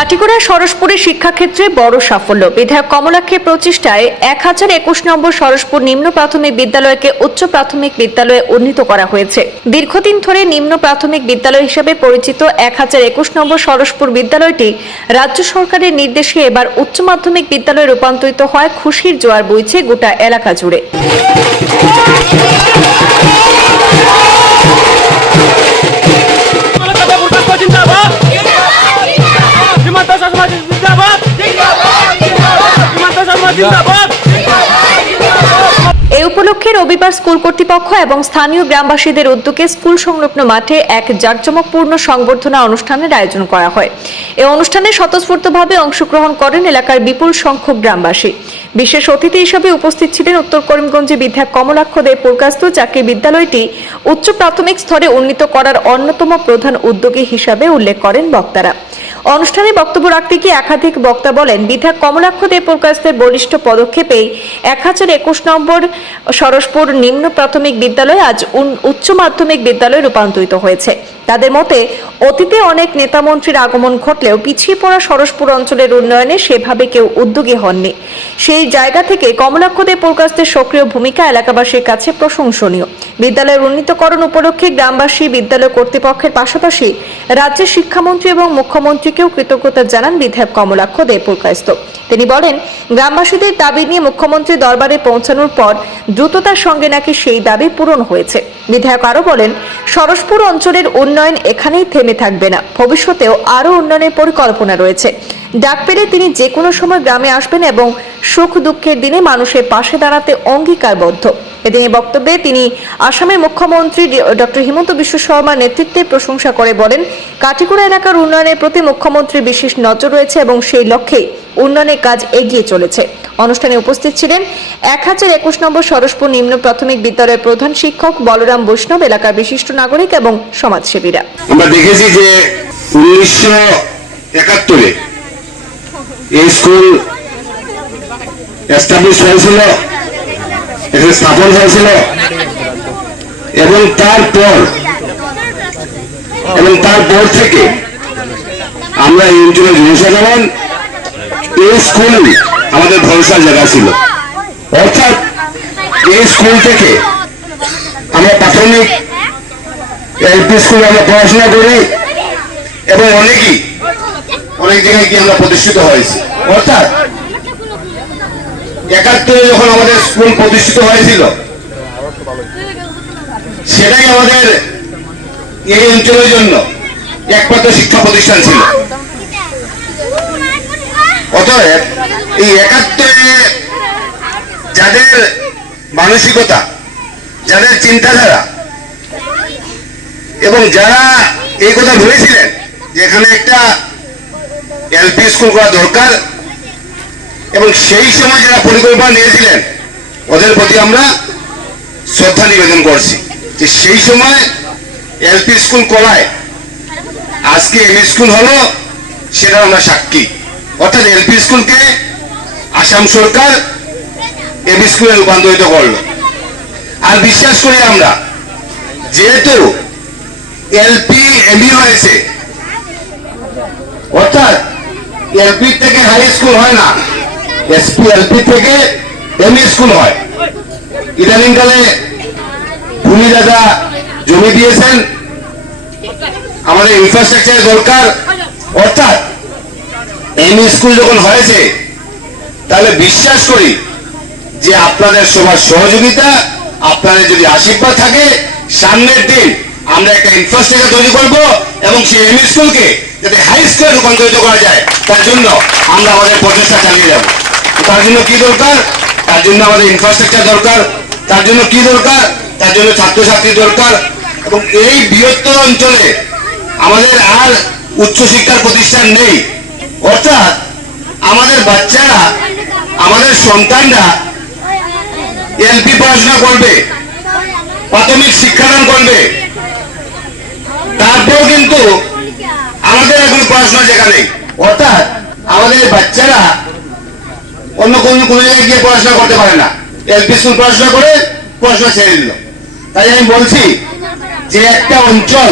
কাটিগড়া সরসপুরে শিক্ষাক্ষেত্রে বড় সাফল্য। বিধায়ক কমলাক্ষের প্রচেষ্টায় 1021 নম্বর সরসপুর নিম্ন প্রাথমিক বিদ্যালয়কে উচ্চ প্রাথমিক বিদ্যালয়ে উন্নীত করা হয়েছে। দীর্ঘদিন ধরে নিম্ন প্রাথমিক বিদ্যালয় হিসেবে পরিচিত 1021 নম্বর সরসপুর বিদ্যালয়টি রাজ্য সরকারের নির্দেশে এবার উচ্চ মাধ্যমিক বিদ্যালয়ে রূপান্তরিত হয়। খুশির জোয়ার বইছে গোটা এলাকা জুড়ে। এই উপলক্ষে রবিবার স্কুল কর্তৃপক্ষ এবং স্থানীয় গ্রামবাসীদের উদ্যোগে স্কুল সংলগ্ন মাঠে এক জাঁকজমকপূর্ণ সংবর্ধনা অনুষ্ঠানের আয়োজন করা হয়। এই অনুষ্ঠানে স্বতঃস্ফূর্তভাবে অংশগ্রহণ করেন এলাকার বিপুল সংখ্যক গ্রামবাসী। বিশেষ অতিথি হিসেবে উপস্থিত ছিলেন উত্তর করিমগঞ্জে বিধায়ক কমলাক্ষ দে পুরকাস্ত, যাকে বিদ্যালয়টি উচ্চ প্রাথমিক স্তরে উন্নীত করার অন্যতম প্রধান উদ্যোগী হিসাবে উল্লেখ করেন বক্তারা। অনুষ্ঠানে বক্তব্য রাখতে গিয়ে একাধিক বক্তা বলেন, বিধায়ক কমলাক্ষ দে পুরকাস্তের বলিষ্ঠ পদক্ষেপেই 1021 নম্বর সরসপুর নিম্ন প্রাথমিক বিদ্যালয় আজ উচ্চ মাধ্যমিক বিদ্যালয়ে রূপান্তরিত হয়েছে। তাদের মতে অতীতে অনেক নেতামন্ত্রীর আগমন ঘটলেও পিছিয়ে পড়া সরসপুর অঞ্চলের উন্নয়নে সেভাবে কেউ উদ্যোগী হননি। সেই জায়গা থেকে কমলাক্ষ দে পুরকাস্তের সক্রিয় ভূমিকা এলাকাবাসীর কাছে প্রশংসনীয়। বিদ্যালয়ের উন্নীতকরণ উপলক্ষে গ্রামবাসী, বিদ্যালয় কর্তৃপক্ষের পাশাপাশি রাজ্যের শিক্ষামন্ত্রী এবং মুখ্যমন্ত্রীকেও কৃতজ্ঞতা জানান বিধায়ক কমলাক্ষ দে পুরকাস্ত। তিনি বলেন, গ্রামবাসীদের দাবি নিয়ে মুখ্যমন্ত্রী দরবারে পৌঁছানোর পর দ্রুততার সঙ্গে নাকি সেই দাবি পূরণ হয়েছে। বিধায়ক আরো বলেন, সরসপুর অঞ্চলের উন্নয়ন এখানেই থেমে থাকবে না, ভবিষ্যতেও আরো উন্নয়নের পরিকল্পনা রয়েছে। ডাক পেলে তিনি যে কোনো সময় গ্রামে আসবেন এবং সুখ দুঃখের দিনে মানুষের পাশে দাঁড়াতে অঙ্গীকারবদ্ধ। এদিন বক্তব্যে তিনি আসামের মুখ্যমন্ত্রী ডক্টর হিমন্ত বিশ্ব শর্মার নেতৃত্বে প্রশংসা করে বলেন, কাটিগড়া এলাকার উন্নয়নের প্রতি মুখ্যমন্ত্রীর বিশেষ নজর রয়েছে এবং সেই লক্ষ্যে উন্নয়নের কাজ এগিয়ে চলেছে। অনুষ্ঠানে উপস্থিত ছিলেন 1021 নম্বর সরসপুর নিম্ন প্রাথমিক বিদ্যালয়ের প্রধান শিক্ষক বলরাম বৈষ্ণব, এলাকার বিশিষ্ট নাগরিক এবং সমাজসেবীরা। আমরা দেখেছি যে 1971-এ এই স্কুল এস্টাবলিশ হয়েছিল, এখানে স্থাপন হয়েছিল এবং তারপর থেকে আমরা এই অঞ্চলের জনসাধারণ এই স্কুল আমাদের ভরসার জায়গা ছিল। অর্থাৎ এই স্কুল থেকে আমরা প্রাথমিক এলপি স্কুলে আমরা পড়াশোনা করি এবং অনেক জায়গায় গিয়ে আমরা প্রতিষ্ঠিত হয়েছি। অর্থাৎ 71-এ যখন আমাদের স্কুল প্রতিষ্ঠিত হয়েছিল, সেটাই আমাদের এই অঞ্চলের জন্য একমাত্র শিক্ষা প্রতিষ্ঠান ছিল। অতএব এই 71-এ যাদের মানসিকতা, যাদের চিন্তাধারা এবং যারা এই কথা ভেবেছিলেন যে এখানে একটা এলপি স্কুল করা দরকার এবং সেই সময় যারা পরিকল্পনা নিয়েছিলেন, ওদের প্রতি আমরা শ্রদ্ধা নিবেদন করছি যে সেই সময় এলপি স্কুল করায় আজকে এমই স্কুল হলো, সেটা আমরা সাক্ষী। অর্থাৎ এলপি স্কুলকে আসাম সরকার এমই স্কুলে রূপান্তরিত করলো। আর বিশ্বাস করি আমরা, যেহেতু এলপি এমই হয়েছে, অর্থাৎ এলপি থেকে হাই স্কুল হয় না, এলপি থেকে এমই স্কুল হয়। ইদানিংকালে ভূমি দাদা জমি দিয়েছেন, আমাদের ইনফ্রাস্ট্রাকচারের দরকার। অর্থাৎ এমই স্কুল যখন হয়েছে, তাহলে বিশ্বাস করি যে আপনাদের সবার সহযোগিতা, আপনাদের যদি আশীর্বাদ থাকে, সামনের দিন আমরা একটা ইনফ্রাস্ট্রাকচার তৈরি করব এবং সেই এমই স্কুলকে যাতে হাই স্কুলে রূপান্তরিত করা যায়, তার জন্য আমরা আমাদের প্রচেষ্টা চালিয়ে যাব। তার জন্য কি দরকার? তার জন্য আমাদের ইনফ্রাস্ট্রাকচার দরকার। তার জন্য কি দরকার? তার জন্য ছাত্রছাত্রী দরকার। এবং এই বৃহত্তর অঞ্চলে আমাদের আর উচ্চশিক্ষার প্রতিষ্ঠান নেই। অর্থাৎ আমাদের বাচ্চারা, আমাদের সন্তানরা এলপি পড়াশোনা করবে, প্রাথমিক শিক্ষাদান করবে, তারপর কিন্তু আমাদের এখন পড়াশোনার জায়গা নেই। অর্থাৎ আমাদের বাচ্চারা অন্য কোনো জায়গায় গিয়ে পড়াশোনা করতে পারে না, এলপি স্কুল পড়াশোনা করে পড়াশোনা ছেড়ে দিল। তাই আমি বলছি যে একটা অঞ্চল